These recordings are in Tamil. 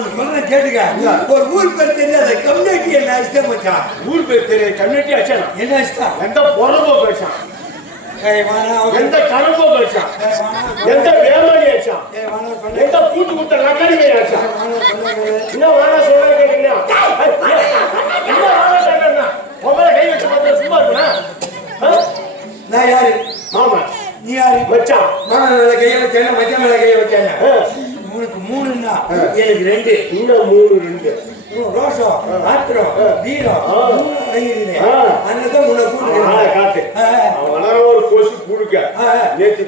உனக்கு சொல்றேன் கேட்டுக்க. ஒரு ஊர் பேர் தெரியாத. கம்யூனிட்டி என்ன? இஷ்டம் மச்சான் ஊர் பேர் தெரியாது. கம்யூனிட்டி அச்சான் என்ன? இஷ்டம்? எந்த பொறம்போ பேசான் எந்த கணம்போ பேசான் எந்த வேமானி பண்ணு எந்த நக்கடிமை அச்சான் வாடா பண்ணு என்ன வேணா சொல்ல கேட்டீங்களா என்ன வேணா கேட்டா மேல கை வச்சு பார்த்தா சும்மா இருக்குனா நான் யாரு? மாமா. நீ யாரு? மச்சான். மாமா மேல கைய வச்சேன் மச்சான் மேல கைய வச்சேன் ஆ. உனக்கு மூணுன்னா எனக்கு ரெண்டு இன்னும் மூணு ரெண்டு. ரோஷம் ஆத்திரம் வீரம். அன்னதான் உன்னை கூட்டு. ஒரு கொசு புழுக்க. நேற்று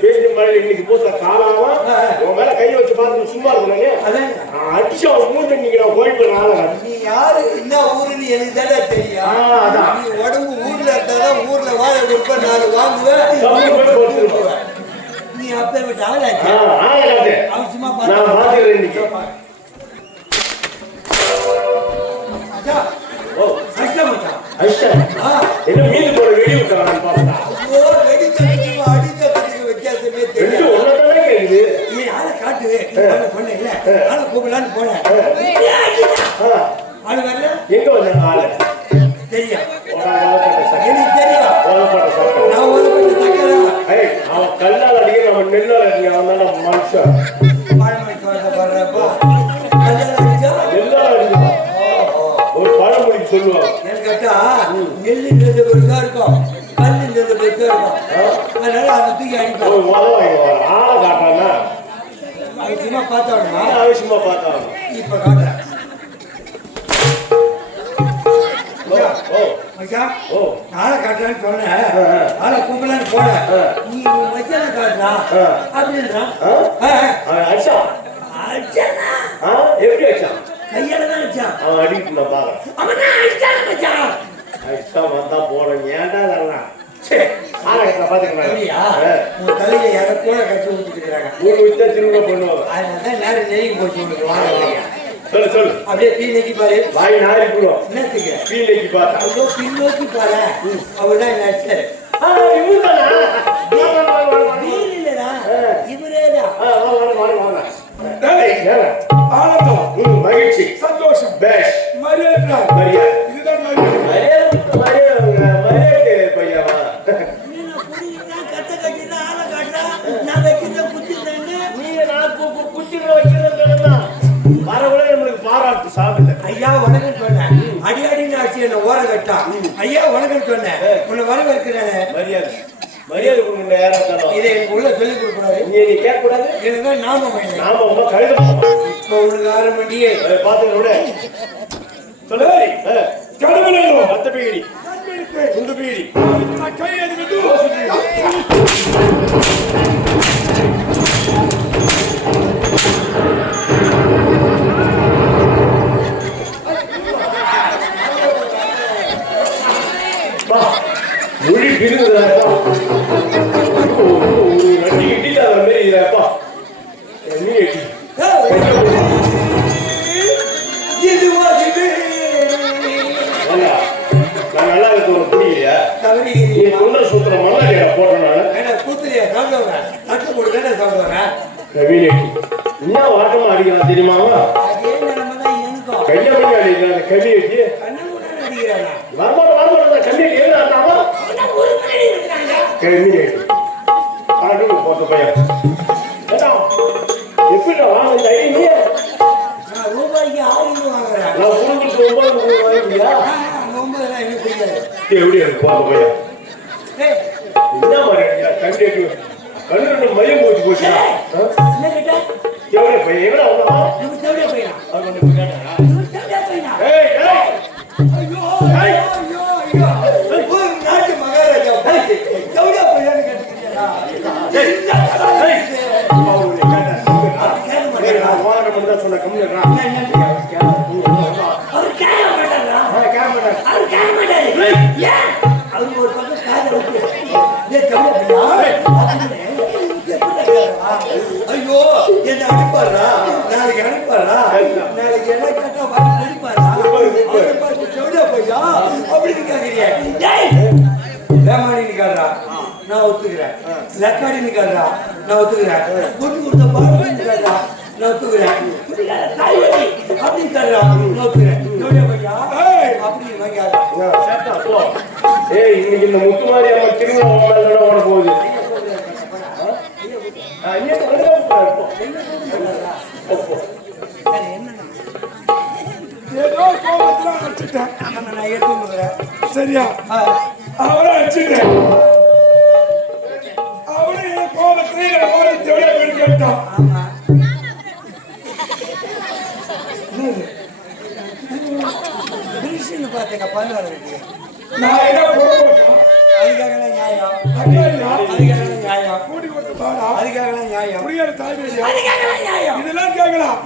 இன்னைக்கு போத்த காலாமா. உன் மேல கையை வச்சு பார்த்து சும்மா அதான் அடிச்சு அவன் மூஞ்ச இன்னைக்கு நான் காட்டு நீ யாரு? என்ன ஊருன்னு எனக்கு தானே தெரியும். நீ உடம்பு ஊர்ல இருந்தாதான் ஊர்ல வாழ கொடுப்ப நாலு வாங்குவேன். நீ அப்ப விட்டு ஆளாச்சு ஆ, ஆளை காட்டு அவசியமா நான் பாத்துக்கிறேன் இன்னைக்கு. மச்சான், ஓ. அடிச்சா மச்சான். அஷ்டன் ஆ, என்ன மீன் போட வெடி விட்டுறான்னு பார்த்தா ஐயோ, வெடி சத்தத்துக்கும் அடி சத்தத்துக்கும் வித்தியாசமே ரெண்டு தெரியாது. ஒன்னதானே கேக்குது. நீ ஆளை காட்டு. கூப்பிடலான்னு போனேன். ஆ, ஆளு வரல? எங்க வந்த ஆளு? தெரியும். நெல்லால் அடிக்க அவன் தான் மனுஷன் ஒரு பழமொழி சொல்லுவாங்க எனக்கு கேட்டா, நெல்லுன்றது பெருசா இருக்கும், கல்லுன்றது பெருசா இருக்கும். அதனால அதை தூக்கி அடிப்பேன். ஆளை சும்மா இப்ப காட்டுறேன். மச்சான், ஓ. ஆளை காட்டுறான்னு சொன்னேன். ஆளை கூப்பிடலான்னு போனேன். நீ மச்சானை காட்டுறா, ஆ. அப்படின்றான். அவன் அடிச்சான் எப்படி அடிச்சான் கையால தான் அடிச்சான். அவன் அடிக்கிட்டு நான் பாக்குறேன். அவன் அடிச்சானா மச்சான்? அடிச்சா வந்தா போறேன் ஏன்டா உன் தலையில யாரோ கூடை கட்டி ஊத்திட்டு இருக்காங்க. ஊர் வச்சா திரும்ப பண்ணுவாங்க. அதனாலதான் நேரம் நெருங்கி போச்சு வாங்க. சொல்லு சொல்லு. அப்படியே பீ நெக்கி பாரு. வாய் நாரி போடுவோம் என்னத்துக்கு? பீலைக்கு பார்த்தா. ஐயோ பின்னோக்கி பாரு அவர்தான் நடிச்சு ஆ, இவன்தானா? வாங்க, வாங்க, வாங்க, வாங்க. நீ இல்லடா. இவரேதான் ஆ, வாங்க, வாங்க, வாங்க, வாங்க. டேய், ஏங்க? ம், மகிழ்ச்சி. சந்தோஷம். பேஷ். மரியாதை. மரியாதை. ஆச்சு என்ன ஓர கட்டா? ஐயா வணக்கம் சொன்னேன். உன்னை வர வைக்கிறானே மரியாதை. மரியாதை கொடுங்க யாரா இருந்தாலும். இதை எனக்கு உள்ள சொல்லி கொடுக்கூடாது நீ நீ கேட்க கூடாது எனக்கு நாம நாம உமா கழுத இப்போ உனக்கு ஆறு மணியே பாத்துக்க விட சொல்லு ஆ, கடவுளோ பத்து பீடி. குண்டு பீடி. இடிக்காத நீ நான் நல்லா இருக்க புரியலையா நீ போடுறேன் நான் என்ன கூத்துலையா தட்டு போட்டு தானே சாப்பிடுவாங்க என்ன வாட்டமா அடிக்கலாம் தெரியுமாவா அதே பண்ணி அடிக்கிறான் கவினேட்டி கண்ணு கூட அடிக்கிறானா பாட்டு போட்ட பையன் வாங்க நான் ரூபாய்க்கு ஆறு வாங்குறேன். நான் ஒன்பது ரூபாய் எனக்கு எப்படி ஏய், என்ன மாதிரி கவினேட்டி கண்ணு மையம் போச்சு போச்சு? எவ்வளோ பையன்? எவ்வளோ அவ்வளோ தேவடியா பையனா? அது கொஞ்சம் கேட்டாரா இவன் தேவடியா பையனா? ஏய் ஏய். ஐயோ, ஐயோ, ஐயோ, ஐயோ. ஒரு நாட்டு மகாராஜா. போயிட்டு தேவடியா பையனான்னு என்ன அடிப்பாரா நாளைக்கு அனுப்பாரா நாளைக்கு என்ன கேட்டா வந்து அடிப்பாரா அவரை பார்த்து சொல்லியா போய்யா அப்படின்னு கேட்கறியா வேமாடின்னு காடுறா நான் ஒத்துக்கிறேன். லக்காடின்னு காடுறா நான் ஒத்துக்கிறேன். கொண்டு கொடுத்த பாட்டு காடுறா நான் இன்னைக்கு இந்த முத்துமாரி அம்மா திருவிழா போகுது. நான் எடுத்து கொடுக்குறேன். சரியா? அவரை அடிச்சிட்டேன் அவரு என் கோபத்திலே போய் கேட்டான் பார்த்தேங்க பதினாறு இருக்கு. நான் என்ன பொறுப்பேன் அதுக்காக நியாயம். அதுக்காக நியாயம். கூடி கொடுத்து பாடா? அதுக்காக நியாயம். குடியார தாய்மையா அதுக்காக நியாயம். இதெல்லாம் கேட்கலாம்.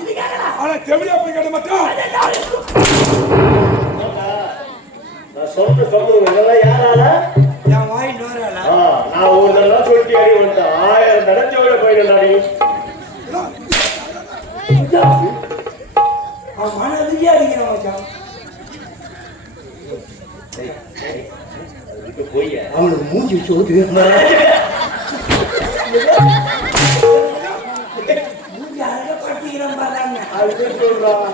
ஆனா தெவிலியா போய் கேட்ட மட்டும். சொல்ற சொல்றது இதெல்லாம் யாரால? நான் ஒரு தடவை சொல்லிட்டு அறிவு வந்தேன் ஆயிரம் தடச்சோட போயிடலாடி அவன் மன ரீதியா அடிக்கிறான் மச்சான். போய் அவனுக்கு மூஞ்சி சொல்லுது மூஞ்சி அழகா படுத்திக்கிறான் பாருங்க. அதுதான் சொல்றான்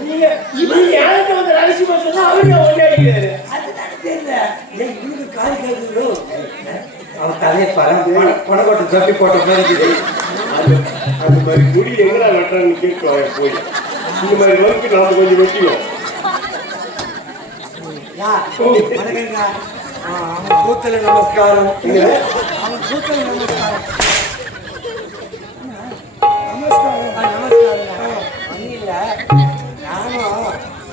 நீங்க இவரு எனக்கு வந்து ரகசியமா சொன்னா அவரு ஒண்ணே அடிக்கிறாரு அதுதான் தெரியல ஏன் இவனுக்கு கால் கேட்குறோ அவன் தலையை பாரு பணக்கோட்டை தப்பி போட்ட மாதிரி அந்த மாதிரி முடி எங்கடா வெட்டுறான்னு கேட்குவாங்க போய். இந்த மாதிரி ஒர்க்கு நான் கொஞ்சம் அவன் கூத்தல நமஸ்காரம். கூத்தல நமஸ்காரம். நானும்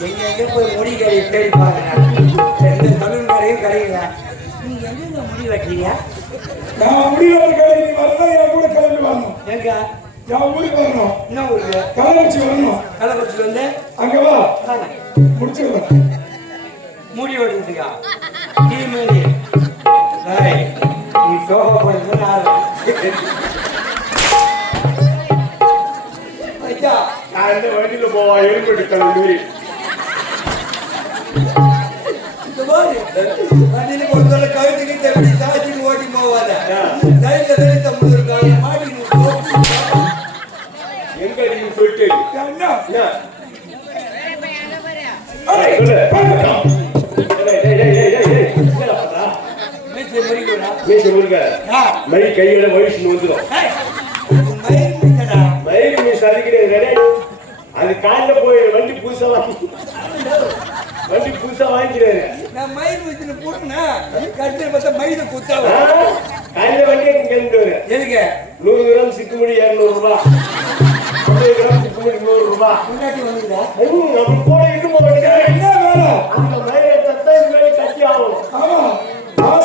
எங்க எங்க போய் முடி கடை தேடி பார்க்குறேன். எந்த சலூன் கடையும் முடி வெட்டுறீங்க நான் வரணும் என் கூட கிளம்பி வரணும். எங்க? என் ஊருக்கு வரணும். என்ன ஊருக்கு? கள்ளக்குறிச்சி வரணும். கள்ளக்குறிச்சியில் வந்து அங்க வா. முடிச்சிருவேன் முடி வெட்டுறதுக்கா நீ முடி நீ நான் ஐயா நான் இந்த வண்டியில போவா. எழுப்பிட்டு கிளம்பி. வண்டியில பொறுத்தவரை கழுத்துக்கு தப்பி சாச்சிக்கு ஓட்டி போவாத சைட்ல தள்ளி தம்பு இருக்காங்க மாடி எங்க நீங்க சொல்லிட்டு என்ன என்ன மணி கையோட வயசு வந்துடும் ஏய், உன் மயிர் அது காலைல போய் வண்டி புதுசா வாங்கி வண்டி புதுசா வாங்கிக்கிறாரு. நான் மயிர் மீசனை போட்டுனா கட்டில பார்த்தா மயிரை குத்தாவ ஆ, காலையில வண்டி கிளம்பிட்டு எதுக்கு? நூறு கிராம் சிக்குமுடி இருநூறு ஐம்பது கிராம் சிக்குமுடி நூறு ரூபாய் முன்னாடி வந்துடா நம்ம கூட இட்டு போக என்ன வேணும்? அந்த மயிரை தத்தா மாதிரி கட்டி ஆகும் ஆமா. நான்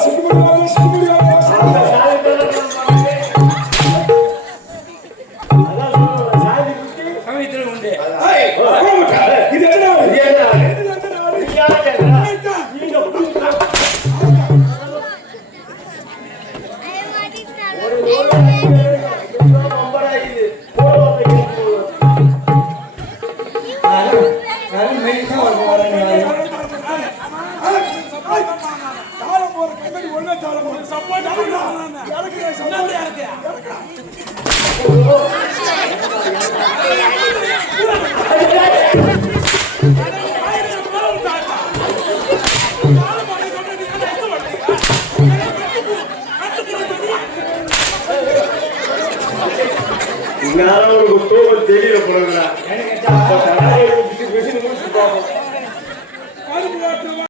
நான் ஒரு தூவல் தெரியல போறேன்